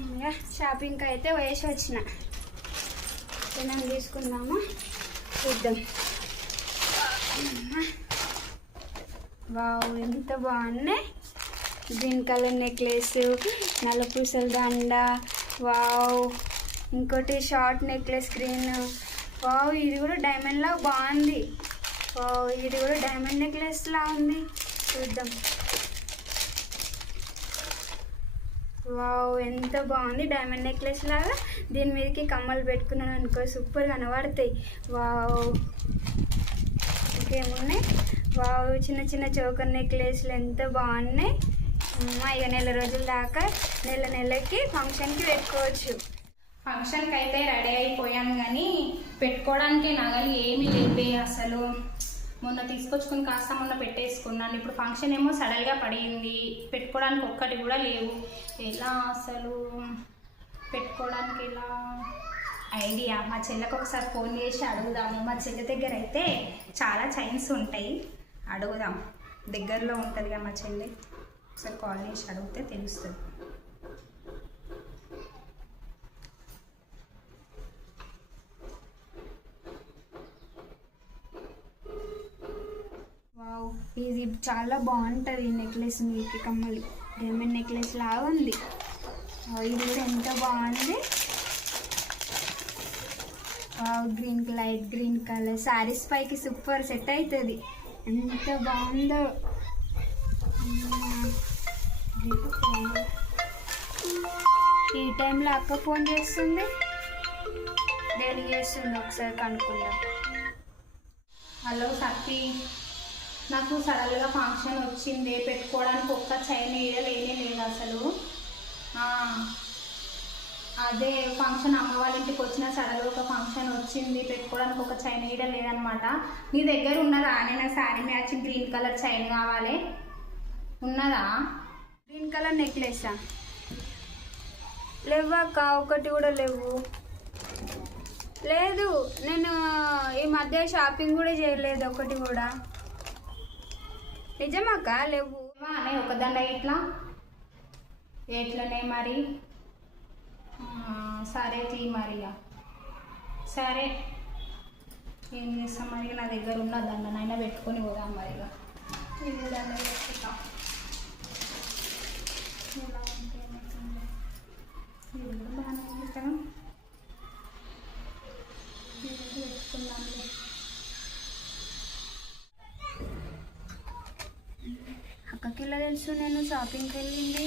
ఇంకా షాపింగ్కి అయితే వేసి వచ్చిన. తినం తీసుకుందామా. చూద్దాం. వావ్ ఎంత బాగున్నాయి గ్రీన్ కలర్ నెక్లెస్ నల్ల దండ వావ్. ఇంకోటి షార్ట్ నెక్లెస్ గ్రీన్ వావ్ ఇది కూడా డైమండ్లా బాగుంది. వావ్ ఇది కూడా డైమండ్ నెక్లెస్లా ఉంది. చూద్దాం. వావ్ ఎంత బాగుంది డైమండ్ నెక్లెస్ లాగా. దీని మీదకి కమ్మలు పెట్టుకున్నాను అనుకో సూపర్ కనబడతాయి. వావ్. ఇంకేమున్నాయి? వావ్ చిన్న చిన్న చోకర్ నెక్లెస్లు ఎంత బాగున్నాయి. అమ్మ ఇక నెల రోజుల దాకా నెల నెలకి ఫంక్షన్కి పెట్టుకోవచ్చు. ఫంక్షన్కి అయితే రెడీ అయిపోయాను కానీ పెట్టుకోవడానికి నగలు ఏమీ లేవే అసలు. మొన్న తీసుకొచ్చుకుని కాస్త మొన్న పెట్టేసుకున్నాను. ఇప్పుడు ఫంక్షన్ ఏమో సడన్గా పడింది. పెట్టుకోవడానికి ఒక్కటి కూడా లేవు. ఎలా అసలు? పెట్టుకోవడానికి ఎలా? ఐడియా. మా చెల్లెకి ఒకసారి ఫోన్ చేసి అడుగుదాము. మా చెల్లె దగ్గర అయితే చాలా చైన్స్ ఉంటాయి. అడుగుదాం. దగ్గరలో ఉంటుందిగా మా చెల్లి. ఒకసారి కాల్ చేసి అడిగితే తెలుస్తుంది వావ్ ఇది చాలా బాగుంటుంది ఈ నెక్లెస్ మీకు కమ్మలి. డైమండ్ నెక్లెస్ లాగా ఉంది. ఇది కూడా ఎంత బాగుంది? Green light green colour saris పైకి సూపర్ సెట్ అవుతుంది ఎంత బాగుందో. ఈ టైంలో అక్క ఫోన్ చేస్తుంది. డైలీ చేస్తుంది ఒకసారి కనుక్కుందాం. హలో సత్తి నాకు సడన్గా ఫంక్షన్ వచ్చింది పెట్టుకోవడానికి ఒక్క చైన్ ఈడ లేనే లేదు అసలు. అదే ఫంక్షన్ అమ్మ వాళ్ళ ఇంటికి వచ్చిన సడన్గా ఒక ఫంక్షన్ వచ్చింది పెట్టుకోవడానికి ఒక చైన్ ఈడ లేదనమాట. మీ దగ్గర ఉన్నదా? నేను sari matching green colour chain కావాలి. ఉన్నదా? గ్రీన్ కలర్ నెక్లెసా లేవాక ఒకటి కూడా లేవు. లేదు నేను ఈ మధ్య షాపింగ్ కూడా చేయలేదు ఒకటి కూడా. నిజమక్క లేవు. అనే ఒక దండ ఇట్లా. ఎట్లనే మరి? సరే తీ మరి ఇక. సరే. ఏం చేస్తాం మరి? నా దగ్గర ఉన్న దండనైనా పెట్టుకొని పోదాం మరి ఇక. ఇది దండ పెట్టుకుంటాం ఇలా ఉంటే ఏమవుతుంది? ఇది కూడా బాగానే ఉంది కదా ఇది కూడా పెట్టుకుందాంలే. అక్కకి తెలుసు నేను షాపింగ్కి వెళ్ళింది.